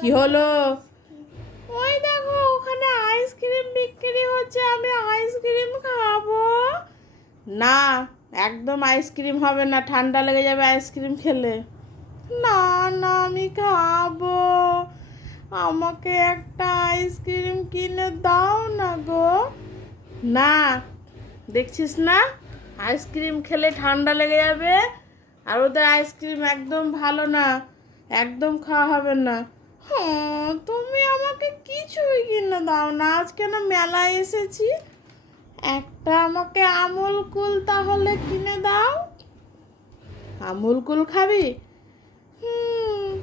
কি হলো? ওই দেখো ওখানে আইসক্রিম বিক্রি হচ্ছে আমি আইসক্রিম খাব। না একদম আইসক্রিম হবে না ঠান্ডা লেগে যাবে আইসক্রিম খেলে। না না আমি খাব। আমাকে একটা আইসক্রিম কিনে দাও না গো। না দেখছিস না? আইসক্রিম খেলে ঠান্ডা লেগে যাবে আর ওদের আইসক্রিম একদম ভালো না। একদম খাওয়া হবে না। হ্যাঁ তুমি আমাকে কিছুই কিনে দাও না। আজকে না মেলায় এসেছি? একটা আমাকে আমুল কুল তাহলে কিনে দাও। আমুল কুল খাবি? হুম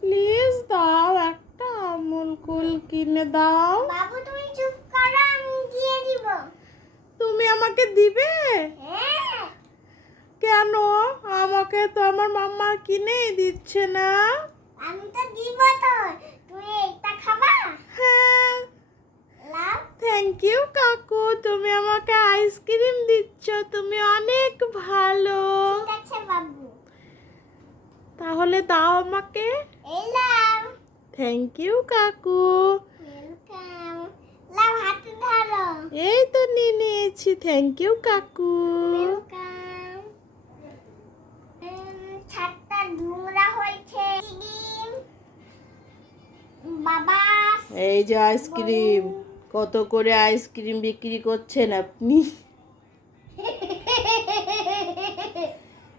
প্লিজ দাও একটা আমুল কুল কিনে দাও। বাবু তুমি চুপ করো আমি দিয়ে দিব। তুমি আমাকে দিবে? হ্যাঁ। কেন? আমাকে তো আমার মাম্মা কিনেই দিচ্ছে না। আমি তো দিব তো তুমি এটা খাবা? হ্যাঁ। লাভ থ্যাংক ইউ কাকু। তুমি আমাকে আইসক্রিম দিচ্ছ। তুমি অনেক ভালো। ঠিক আছে বাবু। তাহলে দাও আমাকে। এই লাভ থ্যাংক ইউ কাকু। ওয়েলকাম লাভ হাতে ধরো। এই তো নিয়ে নিয়েছি। থ্যাংক ইউ কাকু। ওয়েলকাম এই যে আইসক্রিম কত করে আইসক্রিম বিক্রি করছেন আপনি?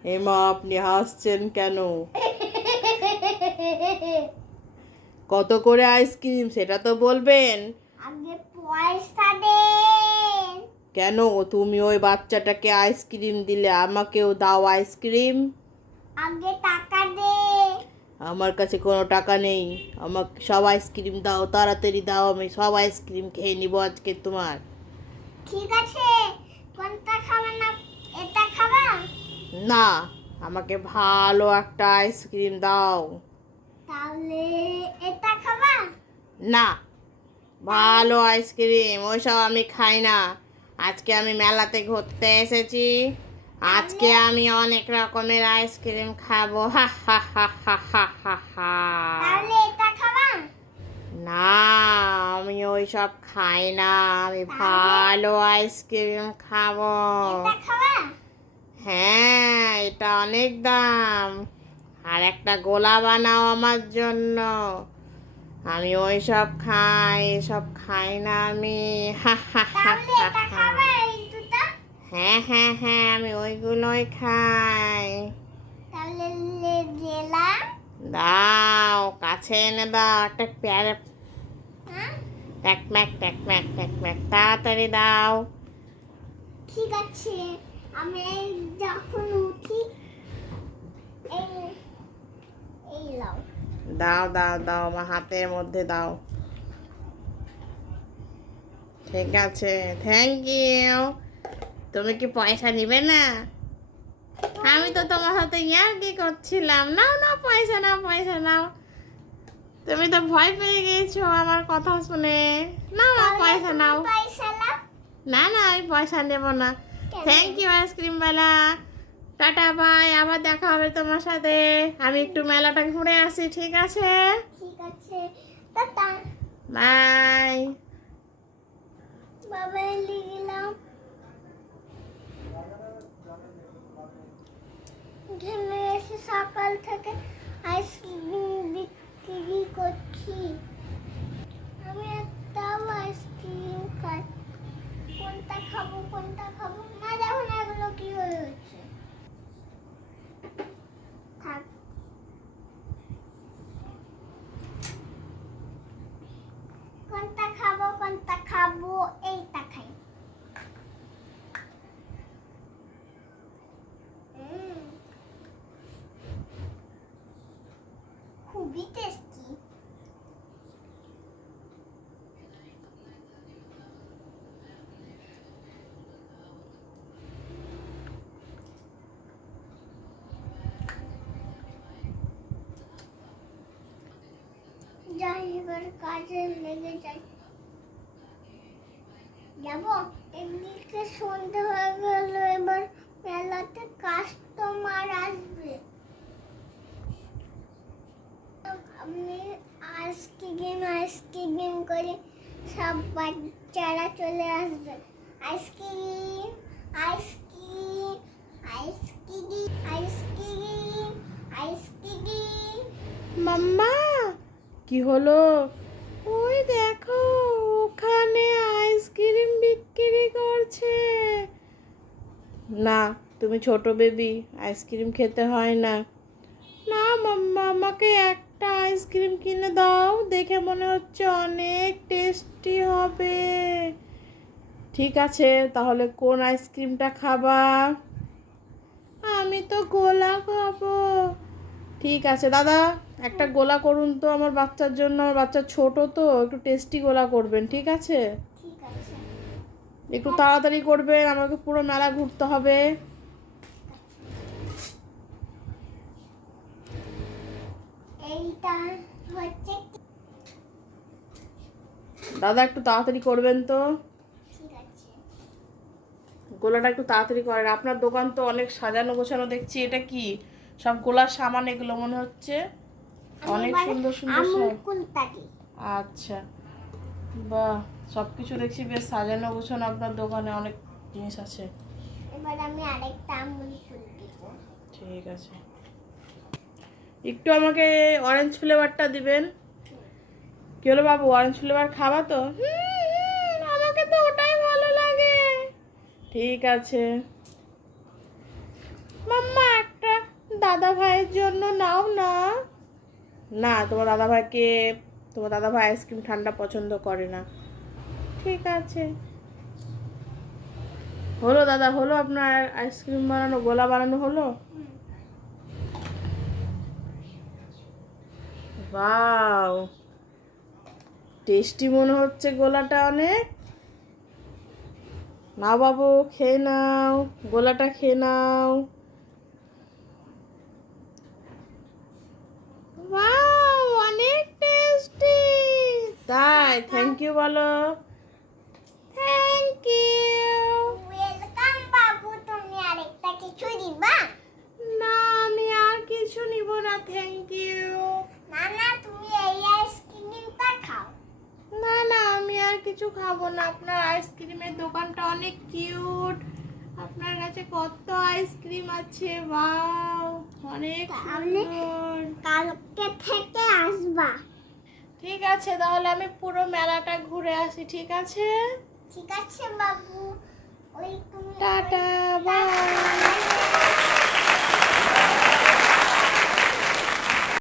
এমা আপনি হাসছেন কেন? কত করে আইসক্রিম সেটা তো বলবেন। পয়সা দেন। কেন? তুমি ওই বাচ্চাটাকে আইসক্রিম দিলে আমাকেও দাও আইসক্রিম। আগে টাকা দে আমার কাছে কোনো টাকা নেই। আমাকে সব আইসক্রিম দাও তাড়াতাড়ি দাও আমি সব আইসক্রিম খেয়ে নিব আজকে তোমার। ঠিক আছে কোনটা খাবে না এটা খাবা? না আমাকে ভালো একটা আইসক্রিম দাও। তাহলে এটা খাবা? না ভালো আইসক্রিম ওইসব আমি খাই না। আজকে আমি মেলাতে ঘুরতে এসেছি। আজকে আমি অনেক রকমের আইসক্রিম খাব। হা হা হা হা হা হা হা। না আমি ওইসব খাই না। আমি ভালো আইসক্রিম খাব। হ্যাঁ এটা অনেক দাম। আর একটা গোলা বানাও আমার জন্য। আমি ওই সব খাই এসব খাই না আমি। হা হা হা হা এটা হা। খাবা এই দুটো হ্যাঁ হ্যাঁ হ্যাঁ আমি ওইগুলোই খাই। তাহলে লে দিলাম দাও কাছে এনে দাও একটা প্যারে। হ্যাঁ? ট্যাক ম্যাক ট্যাক ম্যাক ট্যাক ম্যাক তাড়াতাড়ি দাও। ঠিক আছে আমি যখন উঠি এই লাও দাও দাও দাও আমার হাতের মধ্যে দাও। ঠিক আছে থ্যাংক ইউ তুমি কি পয়সা নিবে না? আমি তো তোমার সাথে ইয়ার কি করছিলাম। নাও না পয়সা নাও পয়সা নাও। তুমি তো ভয় পেয়ে গিয়েছো আমার কথা শুনে। নাও না পয়সা নাও। না না আমি পয়সা নেব না। থ্যাংক ইউ আইসক্রিমওয়ালা টাটা বাই আবার দেখা হবে তোমার সাথে। আমি একটু মেলাটা ঘুরে আসি ঠিক আছে? ঠিক আছে। টাটা। বাই বাবা লিখলাম। এখানে এসে সকাল থেকে আইসক্রিম বিক্রি করছি আমি একটাও আইসক্রিম খাই কোনটা খাব কোনটা খাব না দেখো না এগুলো কি হয়েছে থাক কোনটা খাব কোনটা খাব এইটা খাই উম। খুবই টেস্টি যাই কাজে লেগে যাই যাব এমনিতে সন্ধে হয়ে গেল এবার মেলাতে কাস্টমার আসবে আমি আইসক্রিম আইসক্রিম করে সব বাচ্চারা চলে আসবে আইসক্রিম কি হলো? ওই দেখো ওখানে আইসক্রিম বিক্রি করছে। না তুমি ছোট বেবি আইসক্রিম খেতে হয় না। না মাম্মা আমাকে একটা আইসক্রিম কিনে দাও দেখে মনে হচ্ছে অনেক টেস্টি হবে। ঠিক আছে তাহলে কোন আইসক্রিমটা খাবা? আমি তো গোলা খাব ঠিক আছে দাদা। একটা গোলা করুন তো আমার বাচ্চার জন্য আমার বাচ্চা ছোট তো একটু টেস্টি গোলা করবেন ঠিক আছে? একটু তাড়াতাড়ি করবেন আমাকে পুরো মেলা ঘুরতে হবে? দাদা একটু তাড়াতাড়ি করবেন তো। গোলাটা একটু তাড়াতাড়ি করেন। আপনার দোকান তো অনেক সাজানো গোছানো দেখছি এটা কি? সব গোলার সামান এগুলো মনে হচ্ছে। অনেক সুন্দর সুন্দর সব আচ্ছা। বাহ সব কিছু দেখছি বেশ সাজানো গোছানো আপনার দোকানে অনেক জিনিস আছে। এবার আমি আরেকটা আমুল ফুল দিব। ঠিক আছে। একটু আমাকে অরেঞ্জ ফ্লেভারটা দিবেন। কি হলো বাবু অরেঞ্জ ফ্লেভার খাবা তো? আমাকে তো ওটাই ভালো লাগে। ঠিক আছে। মাম্মা একটা দাদা ভাইয়ের জন্য নাও না। না, তোমার দাদা ভাইকে তোমার দাদা ভাই আইসক্রিম ঠান্ডা পছন্দ করে না। ঠিক আছে। হলো দাদা, হলো আপনার আইসক্রিম বানানো, গোলা বানানো হলো? বাও টেস্টি মনে হচ্ছে গোলাটা অনেক। না বাবু, খেয়ে নাও, গোলাটা খেয়ে নাও ওয়াও অনেক টেস্টি তাই থ্যাংক ইউ বলো থ্যাংক ইউ ওয়েলকাম বাবু তুমি আরেকটা কিছু দিবা? না আমি আর কিছু নিব না থ্যাংক ইউ না না তুমি এই আইসক্রিমটা খাও। না না আমি আর কিছু খাব না। আপনার আইসক্রিমের দোকানটা অনেক কিউট আপনার কাছে কত আইসক্রিম আছে? ওয়াও অনেক? সুন্দর। কালকে থেকে আসবা। ঠিক আছে তাহলে আমি পুরো মেলাটা ঘুরে আসি ঠিক আছে? ঠিক আছে বাবু। ওই টাটা বাই